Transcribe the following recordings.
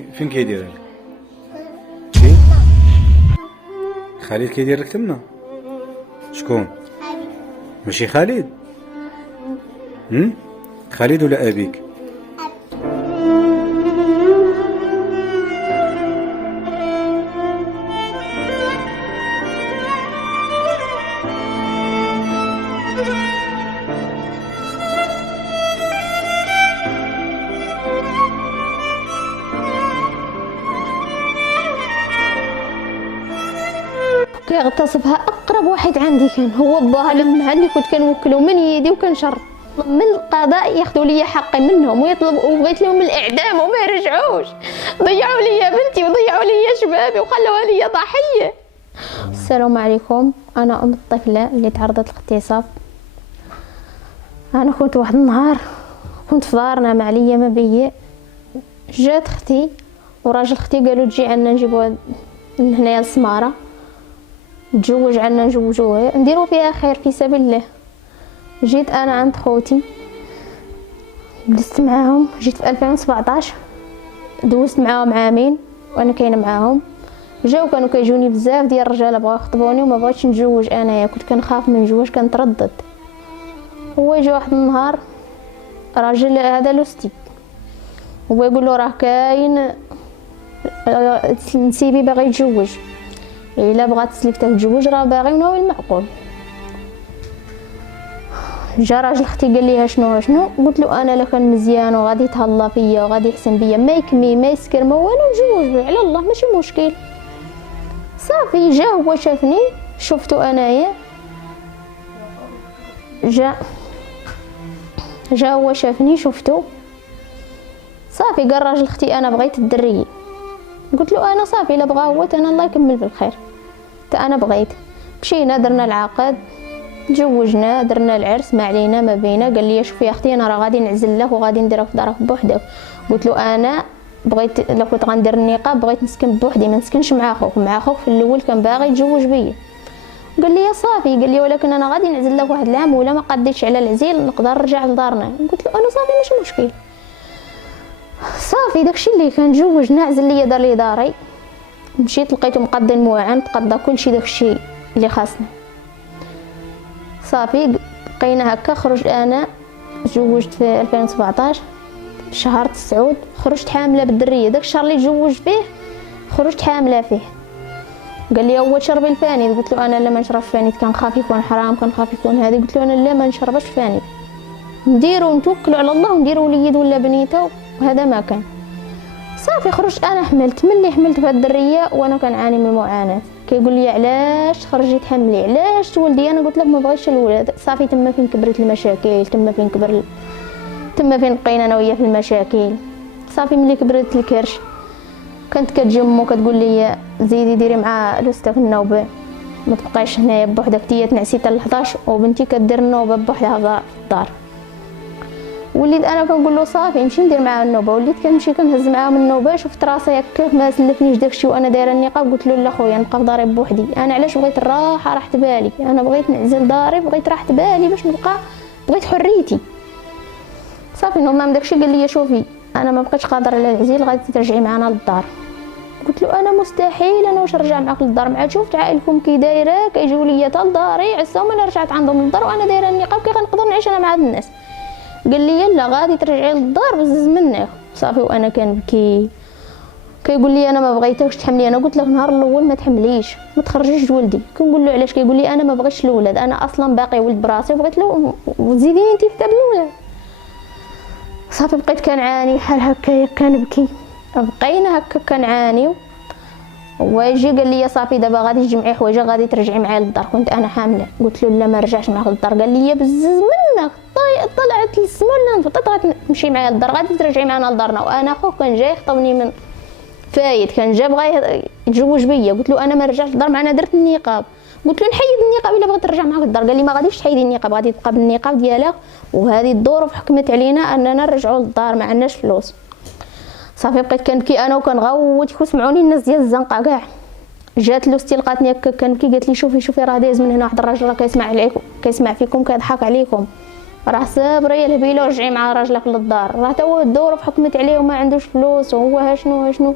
فين كيدير لك؟ فين؟ خالد كيدير لك تما؟ شكون؟ ماشي خالد؟ خالد ولا ابيك؟ كيغتصبها اقرب واحد عندي كان هو باها لما اللي كنت كنوكلو من يدي وكنشر من القضاء ياخذوا لي حقي منهم ويطلبوا وبغيت لهم الاعدام وما يرجعوش. ضيعوا لي بنتي وضيعوا لي شبابي وخلوها لي ضحيه. السلام عليكم، انا ام الطفله اللي تعرضت للاغتصاب. انا كنت واحد النهار كنت في دارنا مع ليا ما بيا، جات اختي وراجل اختي قالوا تجي عندنا نجيبوها من هنايا للسماره تزوج عنا نزوجوها نديرو فيها خير في سبيل الله. جيت انا عند خوتي دزت معاهم، جيت في 2017 دوزت معاهم عامين وانا كاينه معاهم. جاو كانوا كيجوني بزاف ديال الرجال بغاو يخطبوني وما بغيتش نتزوج انايا، كنت كنخاف من نتزوج كنتردد. هو جا واحد النهار راجل هذا لوستي هو يقول له راه كاين نسيبي باغي يتزوج، الا بغات سليفتها تتزوج راه باغي وناوي المعقول. جا راجل اختي قال ليها شنو قلت له انا لا كان مزيان وغادي يتهلا فيا وغادي يحسن بيا ما يكمي ما يسكر ما والو نتزوج على الله ماشي مشكل. صافي جا هو شافني شفتو انايا، جا هو شافني شفتو صافي قال راجل اختي انا بغيت الدريه. قلت له انا صافي الا بغا هو انا الله يكمل بالخير انا بغيت. مشينا درنا العقد تزوجنا درنا العرس ما علينا ما بينا. قال لي شوفي يا اختي انا راه غادي نعزل لك وغادي نديرك في دارك بوحدك. قلت له انا بغيت لو كنت غندير النقاب بغيت نسكن بوحدي ما نسكنش مع خوك في الاول كان باغي يتزوج بيا. قال لي صافي، قال لي ولكن انا غادي نعزل لك واحد العام ولا ما قديتش على العزيل نقدر نرجع لدارنا. قلت له انا صافي ماشي مشكل. صافي داكشي اللي كان تزوجنا عزل لي دار لي داري. مشيت لقيتو مقضي المواعن تقضى كلشي داكشي اللي خاصنا. صافي بقينا هكا. خرجت انا تزوجت في 2017 شهر 9 خرجت حامله بالدريه. داك الشهر اللي تزوج فيه خرجت حامله فيه. قال لي اول شربي الفاني. قلت له انا لا ما نشربش فاني كنخاف يكون حرام كنخاف يكون هذه. قلت له انا لا ما نشربش فاني نديرو نتوكلوا على الله ونديرو وليد ولا بنيته وهذا ما كان. صافي خرجت انا حملت. ملي حملت بهاد الدريه وانا كنعاني من المعاناه. كيقول لي علاش خرجتي تحملي علاش تولدي. انا قلت له ما بغيتش الولاد. صافي تما فين كبرت المشاكل تما فين بقينا انا وياه في المشاكل. صافي ملي كبرت الكرش كانت كتجي امو كتقول لي زيدي ديري مع الاستاذ في النوبه ما تبقايش هنايا بوحدك تي تنعسي حتى ل 11 وبنتي كدير النوبه بوحدها في الدار. وليت انا كنقول له صافي نمشي ندير معاه النوبه. وليت كنمشي كنهز معاهم النوبه. شفت راسي هكا ما سلفنيش داكشي وانا دايره النقاب. قلت له لا خويا نبقى في داري بوحدي. انا علاش بغيت الراحه راحت بالي. انا بغيت نعزل داري بغيت راحت بالي باش نبقى بغيت حريتي. صافي المهم داكشي قال لي شوفي انا ما بقيتش قادره على العزيل غادي ترجعي معنا للدار. قلت له انا مستحيل انا واش نرجع معاك للدار مع شفت عائلكم كي دايره كيجيو ليا حتى لداري عساهم انا رجعت عندهم للدار وانا دايره النقاب كي غنقدر نعيش انا مع هاد الناس. قال لي لا غادي ترجعي للدار بزز منك. صافي وانا كنبكي كيقول لي انا ما بغيتكش تحملي. انا قلت له النهار الاول ما تحمليش ما تخرجيش ولدي. كنقول له علاش. كيقول لي انا ما بغيتش الولاد انا اصلا باقي ولد براسي وبغيت له وزيديني انت في تاب الولاد. صافي بقيت كنعاني بحال هكايا كنبكي. بقينا هكا كنعانيو. ويجي قال لي صافي دابا غادي تجمعي حوايجك غادي ترجعي معايا للدار. كنت انا حامله. قلت له لا ما رجعش معاك للدار. قال لي بزز منك طلعت للسما ولا نفطط غتمشي معايا للدار غادي ترجعي معنا لدارنا. وانا خوك كان جاي خطبني من فايت كان جا بغا يتزوج بيا. قلت له انا ما رجعش للدار معنا درت النقاب. قلت له نحيد النقاب الا بغيت ترجع معاك للدار. قال لي ما غاديش تحيدي النقاب غادي تبقى بالنقاب ديالك وهذه الظروف حكمت علينا اننا نرجعوا للدار ما عندناش فلوس. صافي بقيت كنبكي انا وكنغوت وسمعوني الناس ديال الزنقه كاع. جات لوستي لقاتني هكا كنبكي قالت لي شوفي راه دايز من هنا واحد الراجل راه كيسمع عليكم كيسمع فيكم كيضحك عليكم راه صبري الهبيله ورجعي مع راجلك للدار، راه تا هو الدور حكمت عليه وما عندوش فلوس وهو ها شنو.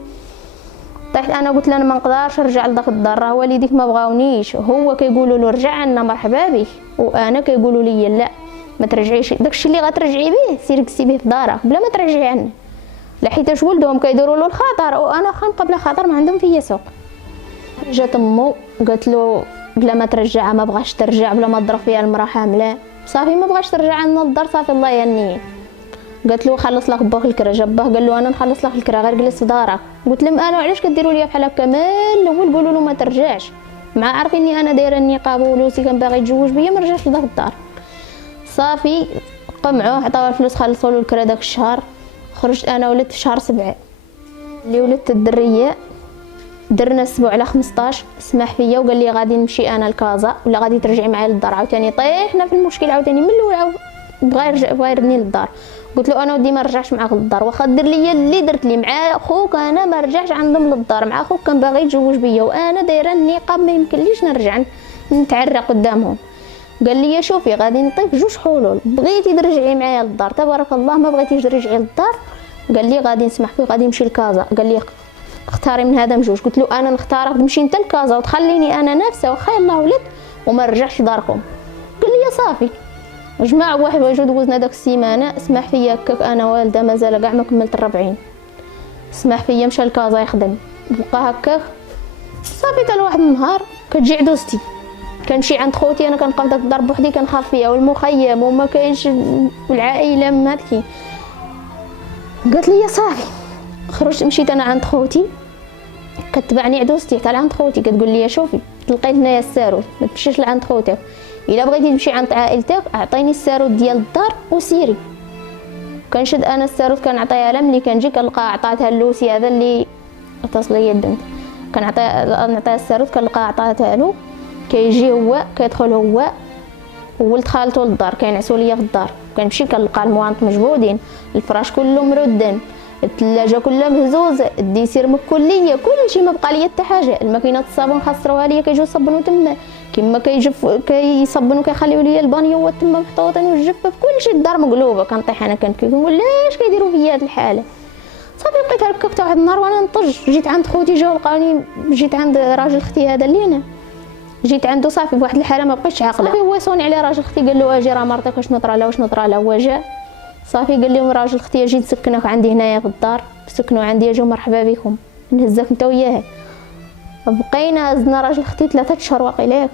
طيحت انا قلت له انا ما نقدرش نرجع لذاك الدار، راه والديك ما بغاونيش، هو كيقولوا له رجع عنا مرحبا بك، وانا كيقولوا لي لا ما ترجعيش، داكشي اللي غترجعي به سير قسي به في دارك بلا ما ترجعي عنا، لا حيتاش ولدهم كيديروا له الخطر وانا خنقه بلا خطر ما عندهم فيا سوق. جات امو قالت له بلا ما ترجعها، ما بغاش ترجع بلا ما تضرب فيها المراه حامله، صافي ما بغاش ترجع عندنا للدار، صافي الله يهنيه. قالت له خلص لك باك الكرا، جاب باه قال له انا نخلص لك الكرا غير جلس في دارك. قلت لهم انا علاش كديروا لي بحال هكا؟ من الاول قولوا له ما ترجعش، مع عارفيني انا دايره النقاب ولوسي كان باغي يتزوج بيا ما رجعش لذاك الدار. صافي قمعوه عطاوه الفلوس خلصوا له الكرا داك الشهر. خرجت انا ولدت في شهر 7 اللي ولدت الدريه، درنا السبوع على 15 سمح فيا وقال لي غادي نمشي انا لكازا ولا غادي ترجعي معايا للدار. عاوتاني طيحنا في المشكل عاوتاني من الاول، بغا يردني للدار. قلت له انا ودي ما نرجعش معاك للدار، واخا دير لي اللي درت لي مع خوك انا ما رجعش عندهم للدار، مع خوك كان باغي يتزوج بيا وانا دايره النقاب ما يمكنليش نرجع نتعرى قدامهم. قال لي شوفي غادي نعطيك جوج حلول، بغيتي ترجعي معايا للدار تبارك الله، ما بغيتيش ترجعي للدار قال لي غادي نسمح فيك غادي نمشي لكازا. قال لي اختاري من هذا مجوج. قلت له انا نختارك تمشي انت لكازا وتخليني انا نافسه واخا يلاه ولد وما نرجعش لداركم. قال لي صافي. جماع واحد وجود دوزنا داك السيمانه، سمح فيا هكاك انا والده مازال كاع ما كملت 40، سمح فيا مشى لكازا يخدم بقى هكاك. صافي حتى لواحد النهار كتجي عدوستي كنمشي عند خوتي، انا كنبقى في داك الدار بوحدي كنخاف فيها والمخيم وما كاينش العائله ما هادشي. قالت لي صافي خرجت مشيت انا عند خوتي، كتبعني عدوستي حتى لعند خوتي كتقول لي شوفي تلقيت هنايا الساروت ما تمشيش لعند خوتك، الا بغيتي تمشي عند عائلتك اعطيني الساروت ديال الدار وسيري. كنشد انا الساروت كنعطيها لها، ملي كنجي كنلقى عطاتها لوسي هذا اللي اتصل ليا البنت، نعطيها الساروت كنلقى عطاتها له، كيجي هو كيدخل هو ولد خالته للدار كينعسوا ليا في الدار، كنمشي كنلقى الموانط مجبودين، الفراش كله مرودن، الثلاجه كلها مهزوزه، الديسير مكليه، كلشي ما بقى ليا حتى حاجه. الماكينه الصابون خسروها ليا كيجيو يصبنوا تما، كيما كيصبنوا كيخليو ليا البانيو هو تما محطوطين والجفاف كلشي الدار مقلوبه. كنطيح انا كنبكي كنقول لاش كيديروا فيا هاد الحاله. صافي بقيت هكا حتى واحد النهار وانا نطج، جيت عند خوتي جاو لقاوني، جيت عند راجل اختي هذا اللي انا جيت عنده صافي بواحد الحاله ما بقيتش عاقله. صافي هو صوني على راجل اختي قال له اجي راه مرتك واش نطرى لها واش نطرى لها. هو جا صافي قال لهم راجل اختي اجي نسكنك عندي هنايا في الدار، سكنوا عندي اجوا مرحبا بكم نهزك انت وياه. بقينا هزنا راجل اختي 3 اشهر واقيلا ياك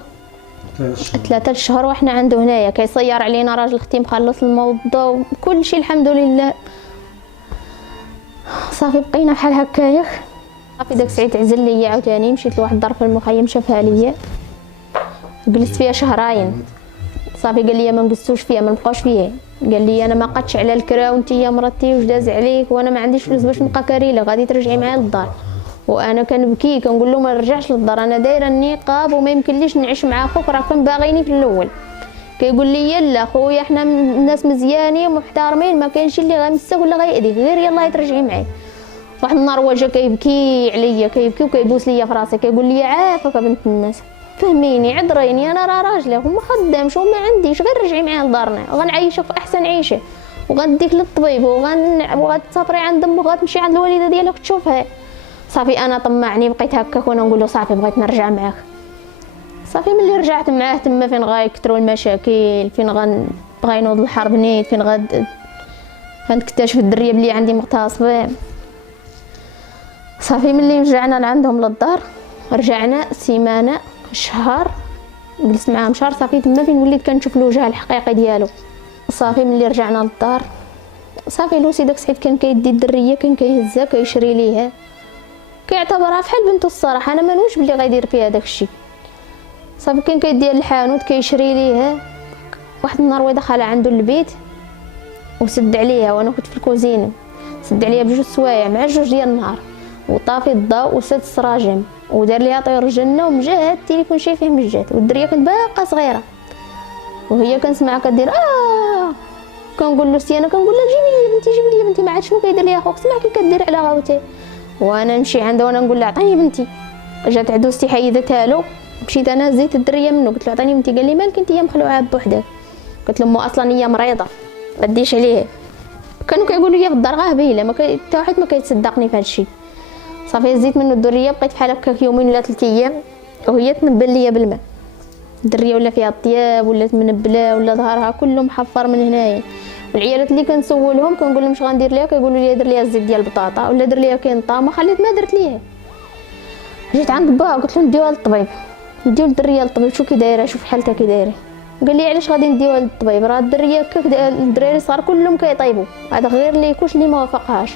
3 اشهر وحنا عنده هنايا كيصير علينا راجل اختي مخلص الموضوع وكل شيء الحمد لله. صافي بقينا بحال هكايا. صافي داك الساعه عزل ليا عاوتاني، مشيت لواحد الدار في المخيم شافها ليا، جلست فيها شهرين. صافي قال لي ما نجلسوش فيها ما نبقاوش فيها، قال لي انا ما قدش على الكرا وانت يا مرتي واش داز عليك وانا ما عنديش فلوس باش نبقى كاريله، غادي ترجعي معايا للدار. وانا كنبكي كنقول له ما نرجعش للدار، انا دايره النقاب وما يمكنليش نعيش مع خوك، راه كان باغيني في الاول. كيقول لي لا خويا حنا الناس مزيانين ومحترمين ما كاينش اللي غيمسك ولا غيأذيك، غير يلاه ترجعي معايا. واحد النهار هو جا كيبكي عليا كيبكي وكيبوس ليا في راسي كيقول لي عافاك بنت الناس فهميني عذريني انا راه راجلي وما خدامش وما عنديش، غير رجعي معايا لدارنا وغنعيشك في احسن عيشه وغنديك للطبيب وغتسافري عند امك وغتمشي عند الوالده ديالك تشوفها. صافي انا طمعني بقيت هكاك وانا نقول له صافي بغيت نرجع معاك. صافي ملي رجعت معاه تما فين غيكثروا المشاكل، فين غنبغي نوض الحرب نيت، فين غنكتشف الدريه بلي عندي مغتصبه. صافي ملي رجعنا لعندهم للدار رجعنا سيمانه شهر جلست معاهم شهر. صافي تما فين وليت كنشوف الوجه الحقيقي ديالو. صافي ملي رجعنا للدار صافي لوسي داك السعيد كان كيدي الدريه كان كيهزها كيشري ليها كيعتبرها بحال بنته الصراحه، انا ما نوش بلي غيدير فيها داك الشيء. صافي كان كيديها للحانوت كيشري ليها. واحد النهار هو دخل عنده البيت وسد عليها وانا كنت في الكوزينه، سد عليها بجوج سوايع مع 2 ديال النهار وطافي الضوء وسد السراجم ودار ليها طيور الجنه ومجا التليفون شي فيه مجات، والدريه كانت باقا صغيره وهي كنسمعها كدير كنقول له سي انا كنقول لها جيبي لي بنتي جيبي لي بنتي، ما عرفت شنو كيدير ليها خوك سمع كي كدير على غاوتي. وانا نمشي عندها وانا نقول لها عطيني بنتي. جات عدوستي حيدتها له، مشيت انا هزيت الدريه منه قلت له عطيني بنتي، قال لي مالك انت يا مخلوعه بوحدك قلت لهم اصلا هي مريضه ما ديش عليها. كانوا كيقولوا لي في الدار غا هبيله، ما حتى واحد ما كيتصدقني في هذا الشيء. صافي هزيت منه الدريه، بقيت بحال هكاك يومين ولا 3 ايام وهي تنبل ليا بالماء. الدريه ولا فيها الطياب، ولات منبله، ولا ظهرها كله محفر من هنايا. والعيالات اللي كنسولهم كنقول لهم اش غندير ليها، كيقولوا لي دير ليها الزيت ديال البطاطا ولا دير ليها كينطا. ما خليت ما درت ليها. جيت عند باها قلت له نديوها للطبيب، نديو الدريه للطبيب شو كي دايره، شوف حالتها كي دايره. قال لي علاش غادي نديوها للطبيب، راه الدريه هكاك الدراري صغار كلهم كيطيبوا، هذا غير ليكوش اللي ما وافقهاش.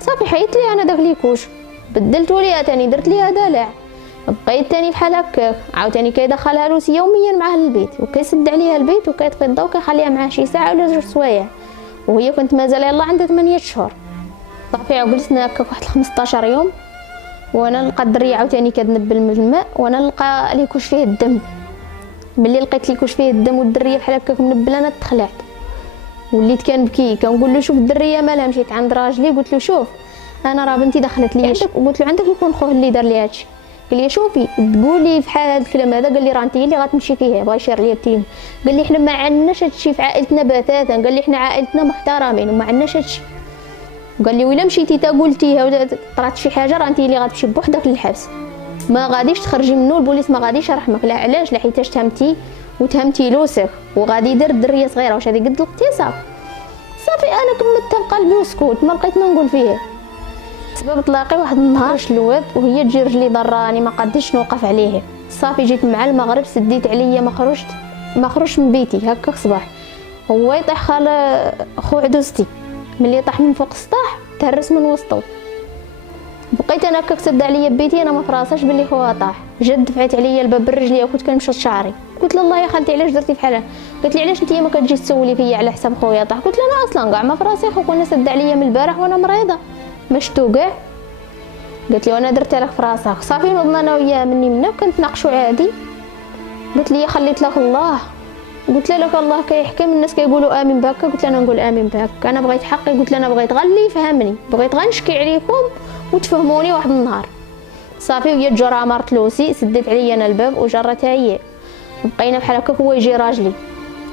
صافي حيت لي انا داك ليكوش، بدلتو ليها تاني، درت ليها دلع. بقيت تاني بحال هكاك، عاوتاني كيدخلها لوس يوميا معاه للبيت وكيسد عليها البيت وكيطفي الضو وكيخليها معاه شي ساعه ولا 2 سوايع، وهي كنت مازال يلاه عندها 8 شهور. صافي جلسنا هكاك واحد 15 يوم وانا نلقى الدريه عاوتاني كتنبل من الماء، وانا نلقى ليكوش فيه الدم. ملي لقيت ليكوش فيه الدم والدريه بحال هكاك منبله انا تخلعت، وليت كنبكي كنقول له شوف الدريه مالها. مشيت عند راجلي قلت له شوف انا راه بنتي دخلت لي وقلت له عندك يكون خوه اللي دار لي هادشي. قال لي شوفي تقولي بحال هاد الكلام هذا، قال لي راه انت اللي غتمشي فيه. بغا يشير ليا التيم، قال لي حنا ما عندناش هادشي في عائلتنا بتاتا، قال لي حنا عائلتنا محترمين وما عندناش هادشي. قال لي ولا مشيتي تا قلتيها ولا طرات شي حاجه راه انت اللي غتمشي بوحدك للحبس، ما غاديش تخرجي منه، البوليس ما غاديش يرحمك. لا علاش؟ لا حيتاش تهمتي وتهمتي لوسخ وغادي يدير الدريه صغيره، واش هذه قد الاغتصاب؟ صافي انا كملت بقلبي وسكوت، ما لقيت ما نقول فيه. سبب طلاقي واحد النهار شلوات وهي تجي رجلي ضراني ما قديتش نوقف عليه. صافي جيت مع المغرب سديت عليا ما خرجت من بيتي هكاك صباح. هو يطيح خال خو عدوزتي، ملي طاح من فوق السطح تهرس من وسطو. بقيت انا هكاك سد عليا بيتي، انا ما فراساش باللي خوها طاح. جد دفعت عليا الباب بالرجليه وكنت كنمشط شعري. قلت لها الله يا خالتي علاش درتي بحال هكا؟ قالت لي علاش انت ما كتجيش تسولي فيا على حساب خويا طاح؟ قلت لها انا اصلا كاع ما فراسي، خوك انا سد عليا من البارح وانا مريضه ما شتو كاع. قالت لي وانا درت لك فراسك. صافي نوضنا انا وياها مني منا وكنتناقشوا عادي. قالت لي خليت لك الله. قلت لها لك الله كيحكم، الناس كيقولوا امين بهكا. قلت لها انا نقول امين بهكا، انا بغيت حقي. قلت لها انا بغيت غير اللي يفهمني، بغيت غير نشكي عليكم وتفهموني واحد النهار. صافي وهي تجرها مرت لوسي سدت عليا انا الباب وجرتها هي. بقينا بحال هكاك. هو يجي راجلي،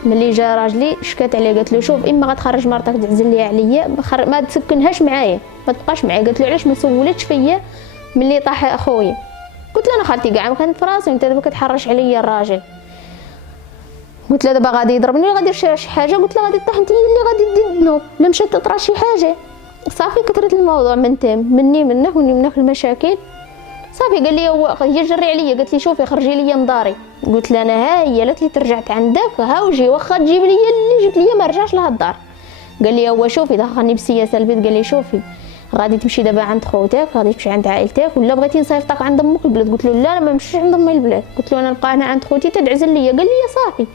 ملي جا راجلي شكات عليه قالت له شوف اما غتخرج مرتك تعزل ليها عليا ما تسكنهاش معايا ما تبقاش معايا. قالت له علاش ما سولتش فيا ملي طاح اخويا؟ قلت له انا خالتي كاع ما كانت فراسي، انت دابا كتحرش عليا الراجل. قلت له دابا غادي يضربني ولا غادي يدير شي حاجه. قلت له غادي طيح انت اللي غادي دير الذنوب لا مشات تطرا شي حاجه. صافي كثرت الموضوع من تام مني منك المشاكل. صافي قال لي هي جري عليا قالت لي شوفي خرجي لي من داري. قلت لها انا ها هي لك لي ترجعت عندك ها وجي واخا تجيب لي اللي جبت لي ما رجعش لهاد الدار. قال لي هو شوفي دخلني بسياسه البيت. قال لي شوفي غادي تمشي دابا عند خوتك، غادي تمشي عند عائلتك، ولا بغيتي نصيفطك عند امك البلاد. قلت له لا ما نمشيش عند امي البلاد. قلت له انا نبقى هنا عند خوتي تدعزل ليا. قال لي صافي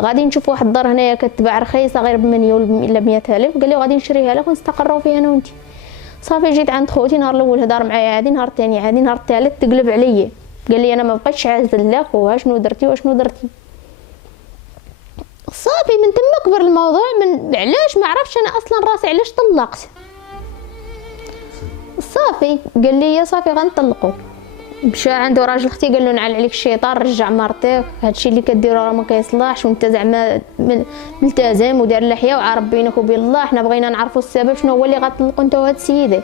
غادي نشوف واحد الدار هنايا كتباع رخيصه غير ب100 ولا 100,000. قال لي غادي نشريها لك ونستقروا فيها انا وانت. صافي جيت عند خوتي، نهار الاول هضر معايا عادي، نهار الثاني عادي، نهار الثالث تقلب عليا. قال لي انا ما بقيتش عازل لك وها شنو درتي وشنو درتي. صافي من تما كبر الموضوع. من علاش ما عرفتش انا اصلا راسي علاش طلقت. صافي قال لي صافي غنطلقوا. مشى عنده راجل اختي قال له نعل عليك الشيطان رجع مرتك، هادشي اللي كديرو راه ما كيصلحش وانت زعما ملتزم ودار اللحيه وعارف بينك وبين الله. حنا بغينا نعرفوا السبب شنو هو اللي غتطلقوا انت وهاد السيده.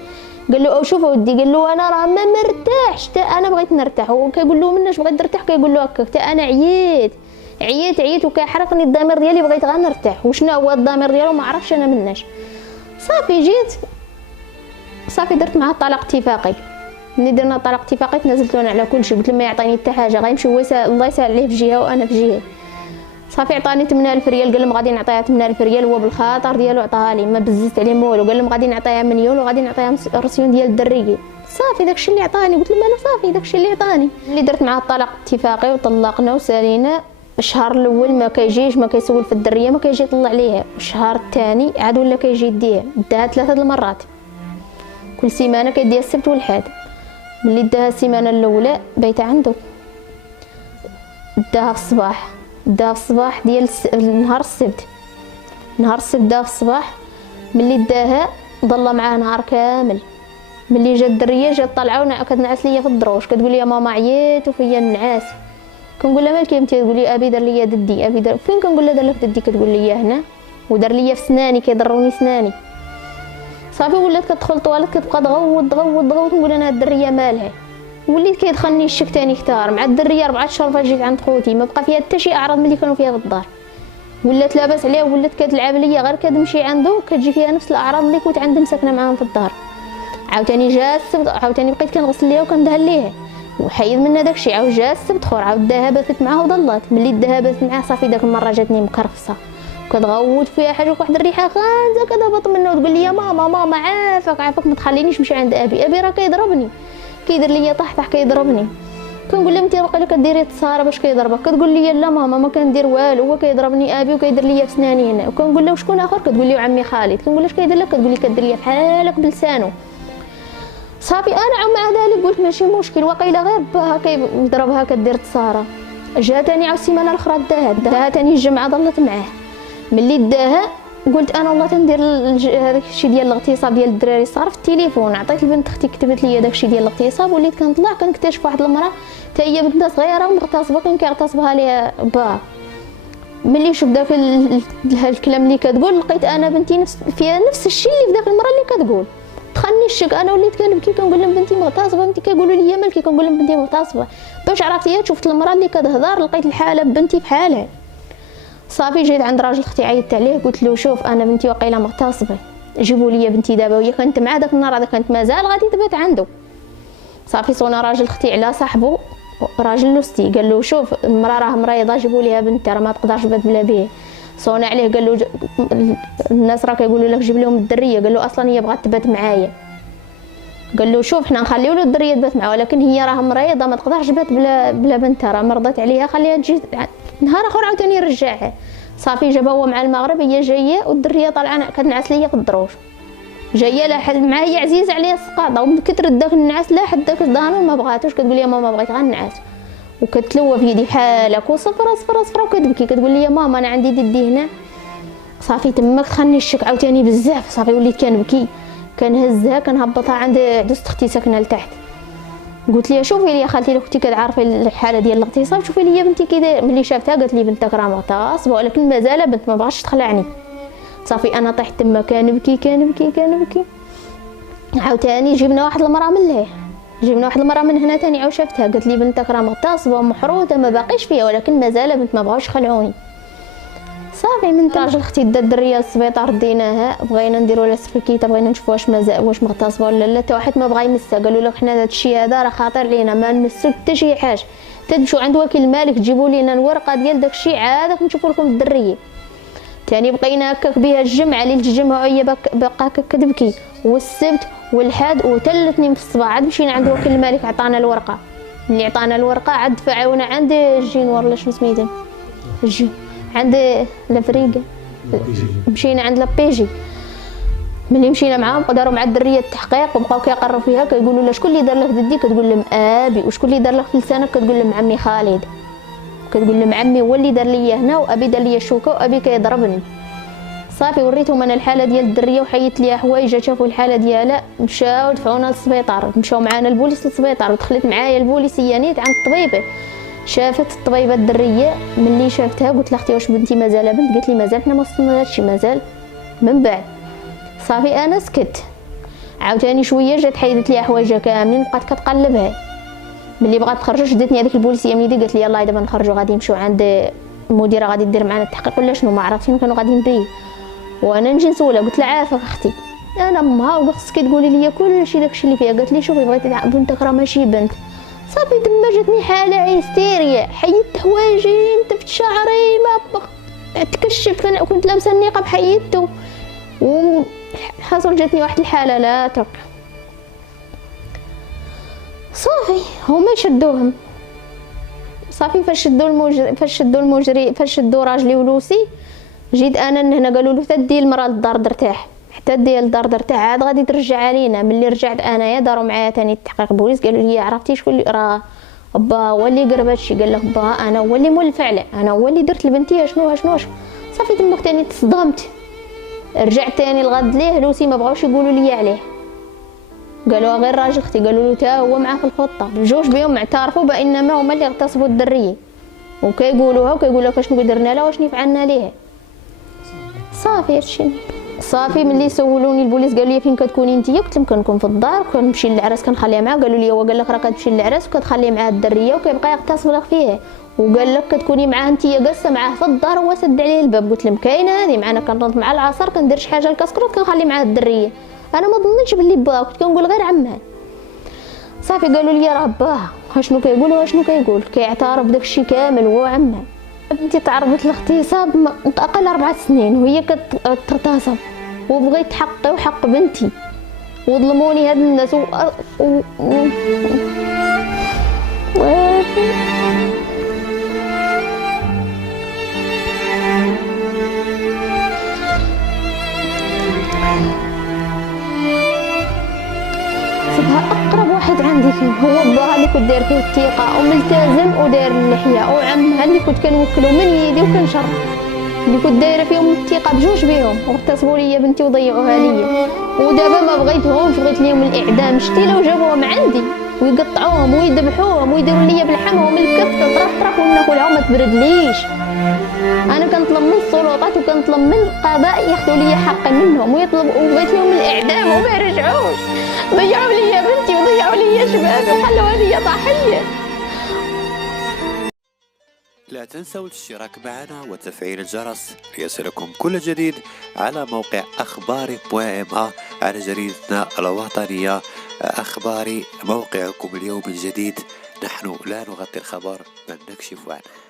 قال له او شوف اودي، قال له انا راه ما مرتاحش حتى انا بغيت نرتاح. هو كيقول له مناش بغيت نرتاح، كيقول له هكاك حتى انا عييت وكيحرقني الضمير ديالي بغيت غير نرتاح. وشنو هو الضمير ديالو ما عرفش انا مناش. صافي جيت صافي درت معاه طلاق اتفاقي. ملي درنا طلاق اتفاقي تنازلت انا على كلشي. قلت له ما يعطيني حتى حاجه، غيمشي هو الله يسهل عليه في جهه وانا في جهه. صافي عطاني 8000 ريال، قال لهم غادي نعطيها 8000 ريال هو بالخاطر ديالو عطاها لي ما بززت عليه والو. قال لهم غادي نعطيها مليون وغادي نعطيها رسيون ديال الدريه. صافي داكشي اللي عطاني. قلت له انا صافي داكشي اللي عطاني. اللي درت معاه الطلاق اتفاقي وطلقنا وسالينا. الشهر الاول ما كيجيش ما كيسول في الدريه ما كيجي يطلع عليها. الشهر الثاني عاد ولا كيجي يديها. داها 3 المرات كل سيمانه كيديها السبت والحد. ملي داها السيمانه الاولى بيت عنده داها في الصباح ديال نهار السبت داها في الصباح. ملي داها ضل معاه نهار كامل. ملي جات الدريه جات طالعه كتنعس ليا في الدروش كتقول لي ماما عييت وفيا النعاس. كنقول لها مالك يا بنتي، تقول لي ابي دار لي ددي، ابي دار فين؟ كنقول لها دار لك ددي، كتقول لي هنا، ودار لي في سناني، كيضروني سناني. صافي ولات كتدخل طواليت كتبقى تغوض تغوض تغوض، نقول انا الدريه مالها، وليت كيدخلني الشك تاني كثار. مع الدريه 4 شهور فاش جيت عند خوتي ما بقى فيها حتى شي اعراض ملي كانوا فيها في الدار، ولات لاباس عليها، ولات كتلعب ليا غير كتمشي عنده كتجي فيها نفس الاعراض اللي كنت عندهم ساكنه معاهم في الدار. عاوتاني جا السبت، عاوتاني بقيت كنغسل ليها وكندهن ليها وحيد منها داكشي. عاود جا السبت اخر، عاود داها باتت معاه وضلات. ملي داها باتت معاه صافي داك المره جاتني مكرفصه كتغوت فيها حاجه، واحد الريحه خانزه كتهبط منه، وتقول لي يا ماما ماما عافاك ما تخلينيش نمشي عند ابي، ابي راه كيضربني، كيدير ليا طحطح كيضربني. كنقول لها انت باقي كديري تصاره باش كيضربك؟ كتقول لي لا ماما ما كندير والو، هو كيضربني ابي وكيدير ليا في سناني هنا. وكنقول لها وشكون اخر؟ كتقول لي عمي خالد. كنقول لها اش كيدير لك؟ كتقول لي كدير ليا بحالك بلسانو. صافي انا مع ذلك قلت ماشي مشكل، وقيله غير باها كيضربها كدير تصاره. جا تاني عاود السيمانه الاخرى داها تاني الجمعه ضلت معاه. ملي داها قلت انا والله تندير هذاك الشيء ديال الاغتصاب ديال الدراري الصغار في التليفون. عطيت لبنت اختي كتبت لي داك الشيء ديال الاغتصاب، وليت كنطلع كنكتشف واحد المراه حتى هي بنت صغيره ومغتصبه، كان كيغتصبها ليها با. ملي شفت داك الكلام اللي كتقول لقيت انا بنتي فيها نفس الشيء اللي في داك المراه اللي كتقول. دخلني الشك، انا وليت كنبكي كنقول لهم بنتي مغتصبه، بنتي كيقولوا لي مالك، كنقول لهم بنتي مغتصبه. باش عرفتيها شفت المراه اللي كتهضر لقيت الحاله بنتي بحالها. صافي جيت عند راجل اختي عيطت عليه قلت له شوف انا بنتي وقيله مغتصبه، جيبوا لي بنتي دابا. وهي كانت مع داك النهار هذا كانت مازال غادي تبات عنده. صافي صونا راجل اختي على صاحبه راجل لوستي، قال له شوف المراه راه مريضه جيبوا ليها بنتها راه ما تقدرش تبات بلا بيه. صونا عليه قال له الناس راه كيقولوا لك جيب لهم الدريه، قال له اصلا هي بغات تبات معايا. قال له شوف حنا نخليو له الدريه تبات معاه، ولكن هي راه مريضه ما تقدرش تبات بلا بنتها، راه مرضت عليها خليها تجي نهار اخر عاوتاني يرجعها. صافي جابها هو مع المغرب، هي جايه والدريه طالعه كتنعس ليا في الدروج، جايه لاحد معايا هي عزيزه عليها السقاطه، ومن كثر داك النعاس لاحد داك الظهر ما بغاتوش. كتقول لي ماما بغيت غير نعاس، وكتلوى في يدي بحالك وصفرة صفرة صفرة وكتبكي. كتقول لي يا ماما انا عندي ددي هنا. صافي تماك دخلني الشك عاوتاني بزاف. صافي وليت كنبكي كنهزها كنهبطها عند عدوست اختي ساكنه لتحت. قلت لها شوفي لي خالتي لو كنتي كتعرفي الحاله ديال الاغتصاب شوفي لي بنتي كي دايره. ملي شافتها قالت لي بنتك راه مغتصبه ولكن مازال بنت ما بغاش تخلعني. صافي انا طحت تما كنبكي كنبكي كنبكي. عاوتاني جبنا واحد المراه من لهيه، جبنا واحد المراه من هنا تاني عاود شافتها قالت لي بنتك راه مغتصبه ومحروته ما باقيش فيها ولكن مازال بنت ما بغاوش يخلعوني. صافي من راجل اختي دا الدريه للسبيطار ديناها، بغينا نديروا لها سفكيته، بغينا نشوفوا واش مازال واش مغتصبه ولا لا. حتى واحد ما بغى يمسها، قالوا لك حنا هذا الشيء هذا راه خطير علينا ما نمسو حتى شي حاجه، تمشوا عند وكيل الملك تجيبوا لنا الورقه ديال داك الشيء عاد نشوفوا لكم الدريه. ثاني بقينا هكاك بها الجمعه ليله الجمعه وهي باقا كتبكي، والسبت والحد وحتى الاثنين في الصباح عاد مشينا عند وكيل الملك عطانا الورقه. اللي عطانا الورقه عاد دفعونا عند الجينور ولا شنو سميتها عند لافريقه، مشينا عند لابيجي. ملي مشينا معاهم داروا مع الدريه التحقيق وبقاو كيقروا فيها كيقولوا لها شكون اللي دار لك ددي؟ كتقول لهم ابي. وشكون اللي دار لك في لسانك؟ كتقول لهم عمي خالد. كتقول لهم عمي هو اللي دار لي هنا وابي دار لي الشوكه وابي كيضربني. صافي وريتهم انا الحاله ديال الدريه وحيدت ليها حوايج، شافوا الحاله ديالها مشاو دفعونا للسبيطار، مشاو معانا البوليس للسبيطار ودخلت معايا البوليسيه نيت عند الطبيبه. شافت الطبيبه الدريه ملي شافتها قلت لها اختي واش بنتي مازال بنت؟ قالت لي مازال حنا ما وصلنا لهادشي مازال. من بعد صافي انا سكت. عاوتاني شويه جات حيدت ليها حوايجها كاملين بقات كتقلبها. ملي بغات تخرج شدتني هذيك البوليسيه من يدي قالت لي يلاه دابا نخرجوا غادي نمشيو عند المديره غادي دير معنا التحقيق ولا شنو ما عرفت فين كانوا غاديين بيه. وانا نجي نسولها قلت لها عافاك اختي انا امها وخصك تقولي لي كلشي داكشي اللي فيها. قالت لي شوفي بغيتي بنتك راه ماشي بنت. صافي تما جاتني حاله هيستيريا، حيدت حوايجي نتفت شعري ما تكشفت، كنت لابسه النقاب حيدته وحصل جاتني واحد الحاله لا ترك. صافي هما يشدوهم. صافي فاش شدوا راجلي ولوسي جيت انا هنا قالوا له تدي المراه للدار ترتاح، حتى ديال الدار ترتاح عاد غادي ترجع علينا. ملي رجعت انايا داروا معايا ثاني التحقيق بوليس قالوا لي عرفتي شكون اللي راه با هو اللي قرب هادشي. قال له با انا هو اللي مول الفعل، انا هو اللي درت لبنتي شنو. صافي تما ثاني تصدمت. رجعت ثاني الغد ليه لوسي ما بغاوش يقولوا لي عليه، قالوا غير راجل اختي قالوا له تا هو معاه في الخطه. بجوج بهم اعترفوا بانما هما اللي اغتصبوا الدريه. وكيقولوها وكيقولوا شنو درنا لها وشنو فعلنا ليها. صافي هادشي. صافي ملي سولوني البوليس قالوا لي فين كتكوني نتيا، قلت لهم كنكون في الدار، كنمشي للعرس كنخليها معاه. قالوا لي هو قال لك راه كتمشي للعرس وكتخلي معاه الدريه وكيبقى يغتصب لك فيه، وقال لك كتكوني معاه نتيا جالسه معاه في الدار هو سد عليه الباب. قلت لهم كاينه هذه معنا، كنرد مع العصر كندير شي حاجه لكاسكروط كنخلي معاه الدريه، انا ما ظنيتش باللي باها، كنت كنقول غير عمها. صافي قالوا لي راه باها، شنو كيقولوا شنو كيقول، كيعترف داكشي كامل هو عمها. بنتي تعرضت لاغتصاب اقل 4 سنين وهي كتغتصب، وبغيت حقي وحق بنتي وظلموني هاد الناس اقرب واحد عندي كان هو باها اللي كنت داير فيه الثقه وملتزم وداير اللحيه، وعمها اللي كنت كنوكلو من يدي وكنشر، اللي كنت دايره فيهم الثقه بجوج بيهم، واغتصبوا لي بنتي وضيعوها ليا. ودابا ما بغيتهمش، بغيت ليهم الاعدام. شتي لو جابوهم عندي ويقطعوهم ويذبحوهم ويديروا لي بالحمهم الكفته طرف وناكلها وما تبردليش. انا كنطلب من السلطات وكنطلب من القضاء ياخذوا لي حقي منهم وبغيت لهم الاعدام وما يرجعوش. ضيعوا لي بنتي وضيعوا لي شبابي وخلوها لي ضحيه. لا تنسوا الاشتراك معنا وتفعيل الجرس ليصلكم كل جديد على موقع أخباري.ma، على جريدتنا الوطنية أخباري، موقعكم اليوم الجديد. نحن لا نغطي الخبر بل نكشف عنه.